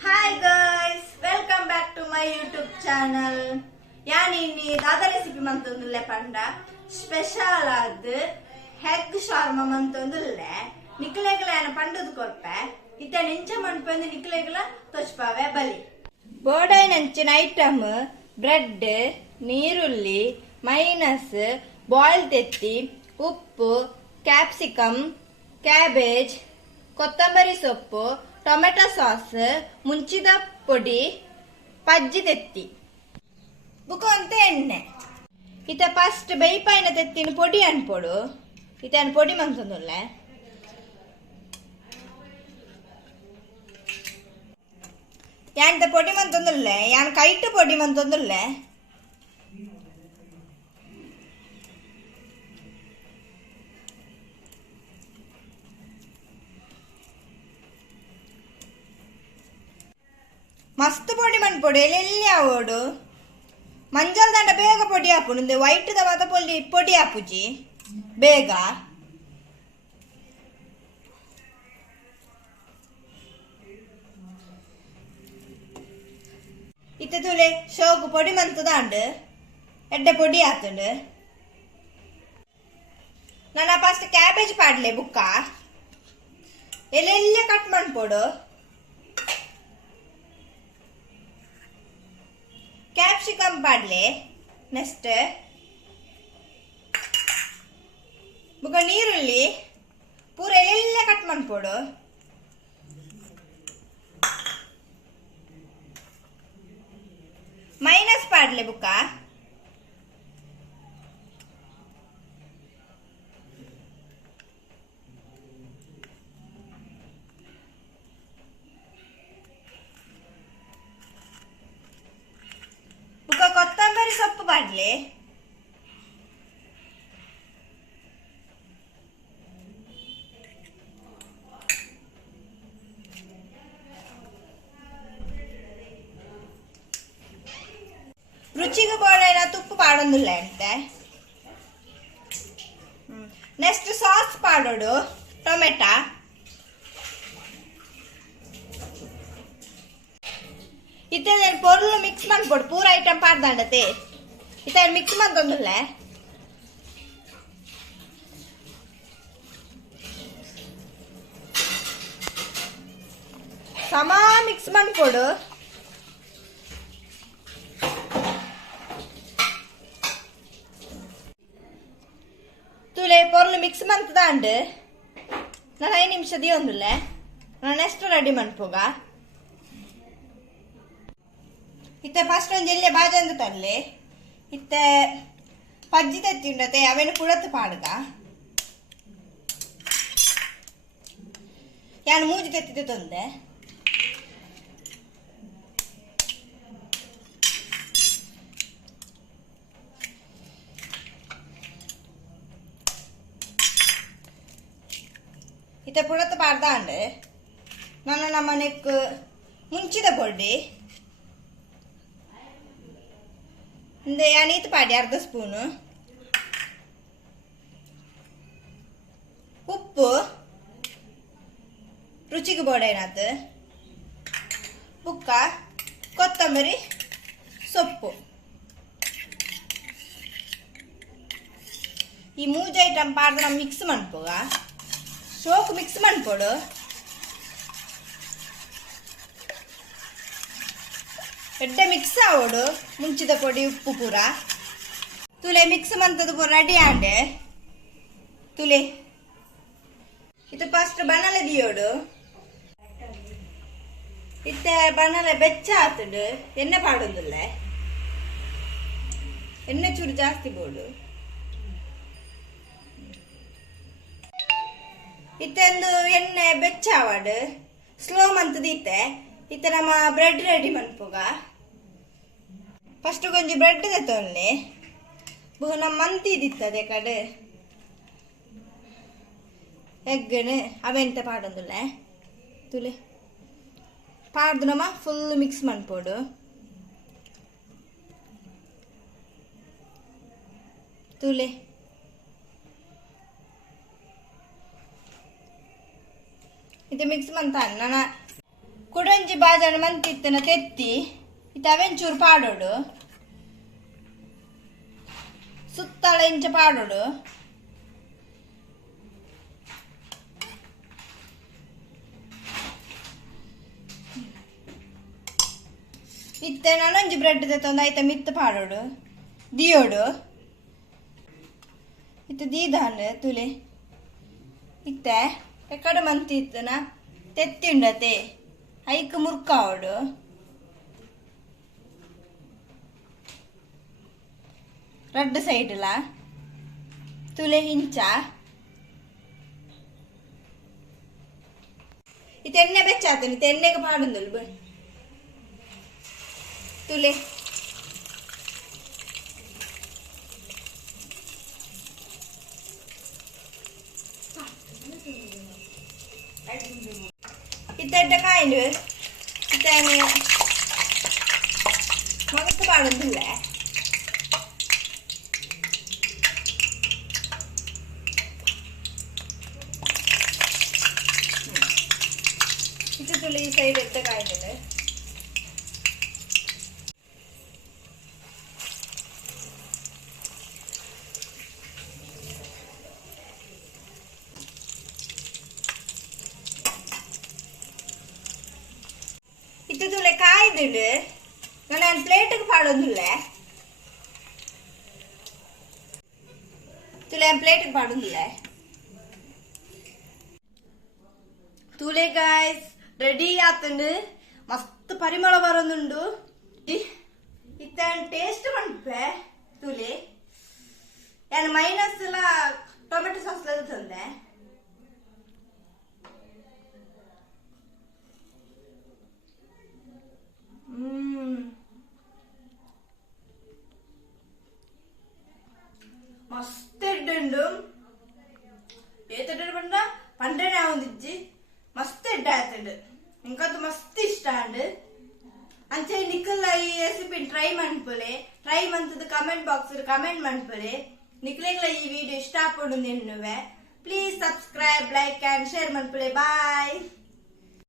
Hi guys, welcome back to my YouTube channel. Yani dada recipe mantundulle panda special adu egg shawarma mantundulle niklegala ana pandadu korpe ita nincha manpende niklegala tochpave bali bodai nanchina item bread neerulli mayonnaise boiled tetti uppu capsicum cabbage kottambari soppu tomato sauce ಮುಂಚಿದ ಪೊಡಿ ಪಜ್ಜಿ ತೆತ್ತಿ ಬುಕೊಂತ ಎಣ್ಣೆ ಇತ first ಬೈಪಾಯಿನ ತೆತ್ತಿನ ಪೊಡಿ ಅನ್ಪೊಡು ಇತನ ಪೊಡಿ ಮಂತೊಂದುಲ್ಲೆ ಯಾನ್ತ ಪೊಡಿ ಮಂತೊಂದುಲ್ಲೆ ಯಾನ್ ಕೈಟ್ ಪೊಡಿ ಮಂತೊಂದುಲ್ಲೆ ಮಸ್ತ್ ಪೊಡಿ ಮನ್ಪೊಡು ಎಲ್ಲಿ ಆವೋಡು ಮಂಜಲ್ ದಂಡ ಬೇಗ ಪೊಡಿ ಹಾಪುಂಡು ವೈಟ್ ದವಾದ ಪೊಡಿ ಹಾಪುಜಿ ಬೇಗ ಇತ್ತ ತುಲೆ ಶೋಕು ಪೊಡಿ ಮಂತದಾಂಡು ಎಡ್ಡೆ ಪೊಡಿ ಆತುಂಡು ನನ್ನ ಫಸ್ಟ್ ಕ್ಯಾಬೇಜ್ ಪಾಡ್ಲೆ ಬುಕ್ಕ ಎಲ್ಲಿ ಕಟ್ ಮನ್ಪೊಡು ಕ್ಯಾಪ್ಸಿಕಮ್ ಪಾಡ್ಲೆ ನೆಕ್ಸ್ಟ್ ಬುಕ್ಕ ನೀರುಳ್ಳಿ ಪೂರ ಎಲ್ಲ ಕಟ್ ಮನ್ಪೊಡು ಮೈನಸ್ ಪಾಡ್ಲೆ ಬುಕ್ಕ ಕೊತ್ತಂಬರಿ ಸೊಪ್ಪು ಪಾಡ್ಲೆ ರುಚಿಗೆ ಬೋಡೈನ ತುಪ್ಪು ಪಾಡೊಂದುಲ್ಲ ಅಂತೆ ನೆಕ್ಸ್ಟ್ ಸಾಸ್ ಪಾಡೋಡು ಟೊಮೆಟೊ ಇತ್ತೆ ಪೊರ್ಲು ಮಿಕ್ಸ್ ಮಾಡ್ಕೊಡು ಪೂರ ಐಟಮ್ ಪಾಡ್ದಾಂಡತೆ ಇತ್ತ ಮಿಕ್ಸ್ ಮಾಡ್ತೊಂದುಲ್ಲ ಸಮ ಮಿಕ್ಸ್ ಮಾಡ್ಕೊಡು ತುಲೆ ಪೊರ್ಲು ಮಿಕ್ಸ್ ಮಂತದಾಂಡು ನಾನು 5 ನಿಮಿಷ ದಿಯೊಂದುಲ್ಲ ನಾನು ಎಷ್ಟು ರೆಡಿ ಮಾಡ್ಪೋಗ ಇತ್ತ ಫಸ್ಟ್ ಒಂದು ಎಲ್ಲಿ ಬಾಜಿ ಅಂದು ತರಲೆ ಇತ್ತ ಪಜ್ಜಿ ತೆತ್ತಿ ಉಂಡತೆ ಅವೇನು ಕುಡತ್ತು ಪಾಡ್ಗ ಯಾನು ಮೂಜಿ ತೆತ್ತಿದೆ ತೊಂದೆ ಇತ್ತ ಪುಡತ್ತು ಪಾಡ್ದಾಂಡು ನನ್ನ ನಮ್ಮನೆಕ್ ಮುಂಚಿದ ಪೊಡಿ ಯಾನೀತು ಪಾಡಿ ಅರ್ಧ ಸ್ಪೂನು ಉಪ್ಪು ರುಚಿಗೆ ಬೋಡೇನಾತು ಬುಕ್ಕ ಕೊತ್ತಂಬರಿ ಸೊಪ್ಪು ಈ ಮೂಜು ಐಟಮ್ ಪಾಡ್ದು ನಾವು ಮಿಕ್ಸ್ ಮಾಡ್ಪೋಗ ಶೋಕು ಮಿಕ್ಸ್ ಮಾಡ್ಕೊಡು ಎಡ್ಡೆ ಮಿಕ್ಸ್ ಆವೋಡು ಮುಂಚಿದ ಪೊಡಿ ಉಪ್ಪು ಪೂರ ತುಲೆ ಮಿಕ್ಸ್ ಮಂತದು ಪೂರ ರೆಡಿ ಆಂಡೆ ತುಲೆ ಇದು ಫಸ್ಟ್ ಬನಲೆ ದಿಯೋಡು ಇತ್ತೆ ಬನಲೆ ಬೆಚ್ಚ ಆತುಡು ಎಣ್ಣೆ ಪಾಡೋದಿಲ್ಲ ಎಣ್ಣೆ ಚೂರು ಜಾಸ್ತಿ ಬೋಡು ಇತ್ತೆಂದು ಎಣ್ಣೆ ಬೆಚ್ಚ ಆವಾಡು ಸ್ಲೋ ಮಂತದ ಇತ್ತೆ ನಮ್ಮ ಬ್ರೆಡ್ ರೆಡಿ ಮನ್ಪೋಗ ಫಸ್ಟ್ ಕೊಂಚ ಬ್ರೆಡ್ ತೆತ್ತೊನ್ನೆ ನಮ್ಮ ಮಂತಿ ಇದಿತ್ತದೆ ಕಡೆ ಎಗ್ಗನೆ ಅವೆಂತ ಪಾಡೊಂದುಲ್ಲ ತುಲೆ ಪಾಡ್ದು ನಮ್ಮ ಫುಲ್ ಮಿಕ್ಸ್ ಮನ್ಪೋಡು ತುಲೆ ಇದು ಮಿಕ್ಸ್ ಮಂತ ನನ್ನ ಕುಡಂಜಿ ಬಾಜಾಣ ಮಂತಿತ್ತನ ತೆತ್ತಿ ಇತ್ತ ಅವೆಂಚೂರು ಪಾಡೋಡು ಸುತ್ತಳ ಇಂಚ ಪಾಡೋಡು ಇತ್ತೆ ನಾನೊಂಜಿ ಬ್ರೆಡ್ ತೆತ್ತೊಂದು ಐತ ಮಿತ್ತು ಪಾಡೋಡು ದಿಯೋಡು ಇತ್ತ ದೀದಾಂಡ್ ತುಲೆ ಇತ್ತೆ ಎಕ್ಕಡ ಮಂತಿ ಇತ್ತನ ತೆತ್ತಿ ಉಂಡತೆ ಐಕ್ ಮುರ್ಕಾವಡು ರಡ್ಡು ಸೈಡ್ಲ ತುಲೆ ಹಿಂಚ ಇತ್ತ ಎಣ್ಣೆ ಬೆಚ್ಚಾತನಿ ಎಣ್ಣೆಗೆ ಪಾಡೊಂದುಲ್ಲು ತುಲೆ ಇತ್ತ ಕಾಯಿಂಡು ಇತ್ತ ಮಗತ್ತು ಪಾಡೊಂದುಲ್ಲ ಇತ್ತ ತುಲೆ ಈ ಸೈಡ್ ಎತ್ತ ಕಾಯಿಂಡು itu tuh lekai dulu, ngan plate ke padu dulu, tuh plate ke padu dulu, tuh guys, ready ya tuh, mast parimala varondundu, itu taste manpe, tuh yang minus lah tomato sauce lah tuh deh. ಮಸ್ತ್ ಎಡ್ಡುಂಡು ಏತಡ್ಡು ಬಂದ ಪಂಡನೆ ಆವೊಂದಿಜ್ಜಿ ಮಸ್ತ್ ಎಡ್ಡ ಆತುಂಡು ಇಂಕಂತು ಮಸ್ತ್ ಇಷ್ಟ and ಅಂಚೆ ನಿಕ್ಕಲ ಈ recipe try ಮನ್ಪುಲೆ try ಮಂತದ ಕಮೆಂಟ್ ಬಾಕ್ಸ್ ಕಮೆಂಟ್ ಮನ್ಪುಲೆ ನಿಕ್ಲೆಗ್ಲ ಈ ವಿಡಿಯೋ ಇಷ್ಟ ಆಪುಂಡು ಎನ್ನುವೆ please subscribe like and share ಮನ್ಪುಲೆ ಬಾಯ್.